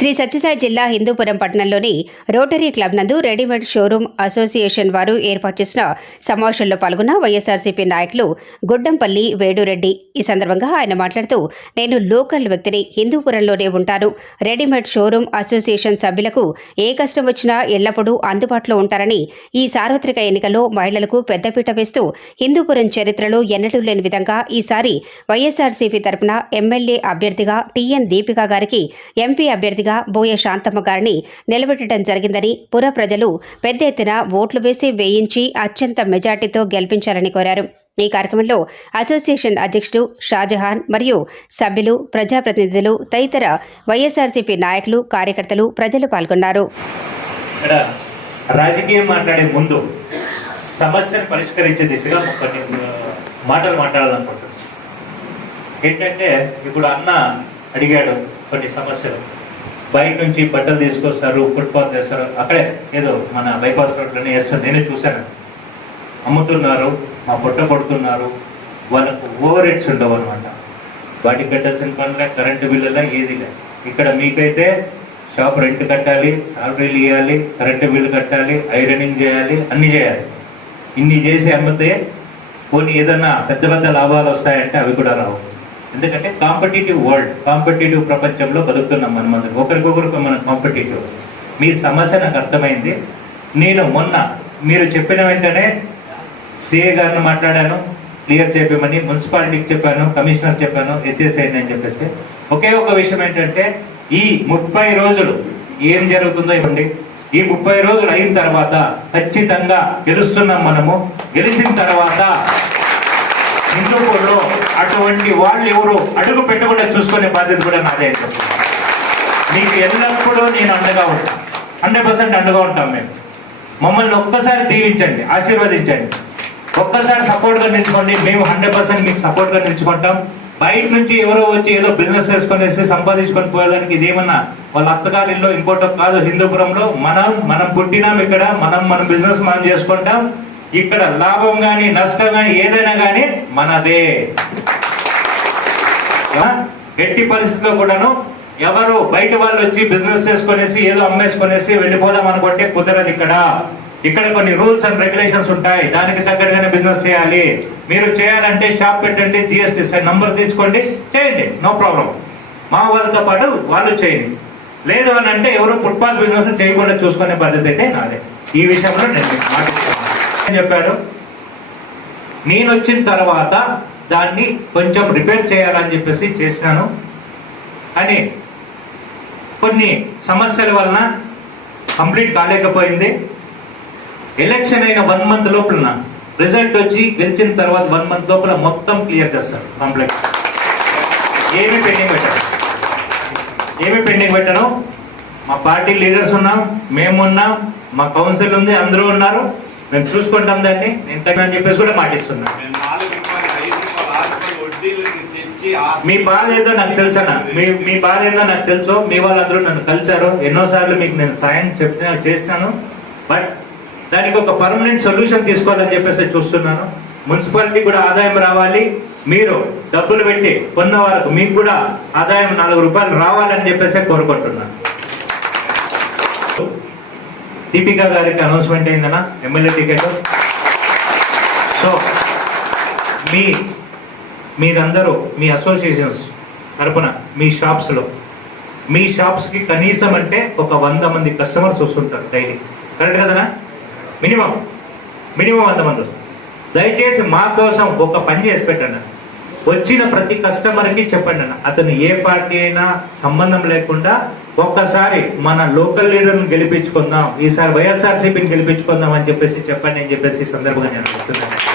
శ్రీ సత్యసాయి జిల్లా హిందూపురం పట్టణంలోని rotary club నందు రెడీమేడ్ షోరూమ్ అసోసియేషన్ వారు ఏర్పాటు చేసిన సమావేశంలో పాల్గొన్న వైఎస్ఆర్సీపీ నాయకులు గుడ్డంపల్లి వేడురెడ్డి. ఈ సందర్భంగా ఆయన మాట్లాడుతూ నేను లోకల్ వ్యక్తిని హిందూపురంలోనే ఉంటాను. రెడీమేడ్ షోరూమ్ అసోసియేషన్ సభ్యులకు ఏ కష్టం వచ్చినా ఎల్లప్పుడూ అందుబాటులో ఉంటారని ఈ సార్వత్రిక ఎన్నికల్లో మహిళలకు పెద్దపీట వేస్తూ హిందూపురం చరిత్రలో ఎన్నడూ లేని విధంగా ఈసారి వైఎస్ఆర్సీపీ తరపున ఎమ్మెల్యే అభ్యర్థిగా టీఎన్ దీపిక గారికి ఎంపీ అభ్యర్థిగా ఎమ్మెల్యేగా బోయ శాంతమ్మ గారిని నిలబెట్టడం జరిగిందని పుర ప్రజలు పెద్ద ఎత్తున ఓట్లు వేసి వేయించి అత్యంత మెజార్టీతో గెలిపించాలని కోరారు. ఈ కార్యక్రమంలో అసోసియేషన్ అధ్యక్షుడు షాజహాన్ మరియు సభ్యులు ప్రజాప్రతినిధులు తదితర వైఎస్ఆర్సీపీ నాయకులు కార్యకర్తలు ప్రజలు పాల్గొన్నారు. రాజకీయం మాట్లాడే ముందు సమస్యను పరిష్కరించే దిశగా కొన్ని మాటలు మాట్లాడాలనుకుంటున్నాను. ఏంటంటే ఇప్పుడు అన్న అడిగాడు కొన్ని సమస్యలు. బయట నుంచి బట్టలు తీసుకొస్తారు ఫుట్పాత్ చేస్తారు అక్కడే ఏదో మన బైపాస్ రోడ్లోనే వేస్తారు. నేనే చూశాను. అమ్ముతున్నారు మా పొట్ట కొడుతున్నారు. వాళ్ళకు ఓవర్ రేట్స్ ఉండవు అనమాట వాటికి కట్టాల్సిన పనులే కరెంటు బిల్లులా ఏది లే. ఇక్కడ మీకైతే షాప్ రెంట్ కట్టాలి సాలరీలు ఇవ్వాలి కరెంటు బిల్లు కట్టాలి ఐరనింగ్ చేయాలి అన్ని చేయాలి. ఇన్ని చేసి అమ్మితే పోనీ ఏదన్నా పెద్ద పెద్ద లాభాలు వస్తాయంటే అవి కూడా రావు. ఎందుకంటే కాంపిటేటివ్ వరల్డ్ కాంపిటేటివ్ ప్రపంచంలో బతుకుతున్నాం మనం అందరం. ఒకరికొకరికి మనం కాంపిటేటివ్. మీ సమస్య నాకు అర్థమైంది. నేను మొన్న మీరు చెప్పిన వెంటనే సిఏ గారిని మాట్లాడాను క్లియర్ చెప్పమని మున్సిపాలిటీకి చెప్పాను కమిషనర్ చెప్పాను ఎత్తేసేయండి అని చెప్పేసి. ఒకే ఒక విషయం ఏంటంటే ఈ ముప్పై రోజులు ఏం జరుగుతుందో ఇవ్వండి. ఈ ముప్పై రోజులు అయిన తర్వాత ఖచ్చితంగా గెలుస్తున్నాం మనము. గెలిచిన తర్వాత హిందూపూర్లో అటువంటి వాళ్ళు ఎవరు అడుగు పెట్టకుండా చూసుకునే బాధ్యత కూడా నాదే. అని చెప్తున్నాను. మీకు ఎల్లప్పుడూ నేను అండగా ఉంటాను హండ్రెడ్ పర్సెంట్ అండగా ఉంటాం మేము. మమ్మల్ని ఒక్కసారి దీవించండి ఆశీర్వదించండి. ఒక్కసారి సపోర్ట్గా నిలుచుకోండి మేము హండ్రెడ్ పర్సెంట్ మీకు సపోర్ట్గా నిలుచుకుంటాం. బయట నుంచి ఎవరో వచ్చి ఏదో బిజినెస్ చేసుకునేసి సంపాదించుకొని పోయేదానికి ఇదేమన్నా వాళ్ళ అత్తగారిలో ఇంకోటో కాదు హిందూపురంలో మనం మనం పుట్టినాం ఇక్కడ మనం మన బిజినెస్ మనం చేసుకుంటాం. ఇక్కడ లాభం కానీ నష్టం కానీ ఏదైనా కానీ మనదే. ఎట్టి పరిస్థితుల్లో కూడాను ఎవరు బయట వాళ్ళు వచ్చి బిజినెస్ చేసుకునేసి ఏదో అమ్మేసుకునేసి వెళ్ళిపోదాం అనుకుంటే కుదరదు ఇక్కడ. ఇక్కడ కొన్ని రూల్స్ అండ్ రెగ్యులేషన్స్ ఉంటాయి. దానికి తగ్గట్టుగానే బిజినెస్ చేయాలి. మీరు చేయాలంటే షాప్ పెట్టండి జిఎస్టీ నంబర్ తీసుకోండి చేయండి. నో ప్రాబ్లం మా వాళ్ళతో పాటు వాళ్ళు చేయండి. లేదు అని అంటే ఎవరు ఫుట్పాత్ బిజినెస్ చేయకుండా చూసుకునే పద్ధతి అయితే నాదే. ఈ విషయంలో నేను చెప్పాడు? నేను వచ్చిన తర్వాత దాన్ని కొంచెం రిపేర్ చేయాలని చెప్పేసి చేసినాను అని కొన్ని సమస్యల వలన కంప్లీట్ కాలేకపోయింది. ఎలక్షన్ అయిన వన్ మంత్ లోపల రిజల్ట్ వచ్చి గెలిచిన తర్వాత వన్ మంత్ లోపల మొత్తం క్లియర్ చేస్తారు కంప్లీట్. ఏమి పెండింగ్ పెట్టాను ఏమి పెండింగ్ పెట్టను మా పార్టీ లీడర్స్ ఉన్నాం మేము ఉన్నాం మా కౌన్సిల్ ఉంది అందరూ ఉన్నారు. మేము చూసుకుంటాం దాన్ని. నేను చెప్పేసి కూడా మాటిస్తున్నాను మేము నాలుగు రూపాయలు, ఐదు రూపాయలు, ఆరు రూపాయలు వడ్డీలకి తెచ్చి ఆ మీ బాధ ఏదో నాకు తెలుసన్నా. మీ మీ బాధ ఏదో నాకు తెలుసు. మీ వాళ్ళందరూ నన్ను కలిశారు. ఎన్నోసార్లు మీకు నేను సాయం చెప్పిన చేసినాను. బట్ దానికి ఒక పర్మనెంట్ సొల్యూషన్ తీసుకోవాలని చెప్పేసి చూస్తున్నాను. మున్సిపాలిటీ కూడా ఆదాయం రావాలి. మీరు డబ్బులు పెట్టి కొన్న వరకు మీకు కూడా ఆదాయం నాలుగు రూపాయలు రావాలని చెప్పేసి కోరుకుంటున్నాను. దీపికా గారికి అనౌన్స్మెంట్ అయిందనా ఎమ్మెల్యే టికెట్. సో మీ మీరందరూ మీ అసోసియేషన్స్ తరపున మీ షాప్స్లో. మీ షాప్స్కి కనీసం అంటే ఒక వంద మంది కస్టమర్స్ వస్తుంటారు డైలీ. కరెక్ట్ కదనా? మినిమం. మినిమం వంద మంది దయచేసి మా కోసం ఒక పని చేసి పెట్టండి వచ్చిన ప్రతి కస్టమర్కి చెప్పండి అన్న. అతను ఏ పార్టీ అయినా సంబంధం లేకుండా ఒక్కసారి మన లోకల్ లీడర్ని గెలిపించుకుందాం ఈసారి వైఎస్ఆర్సీపీని గెలిపించుకుందాం అని చెప్పేసి చెప్పండి అని చెప్పేసి సందర్భంగా నేను చెప్తున్నాను.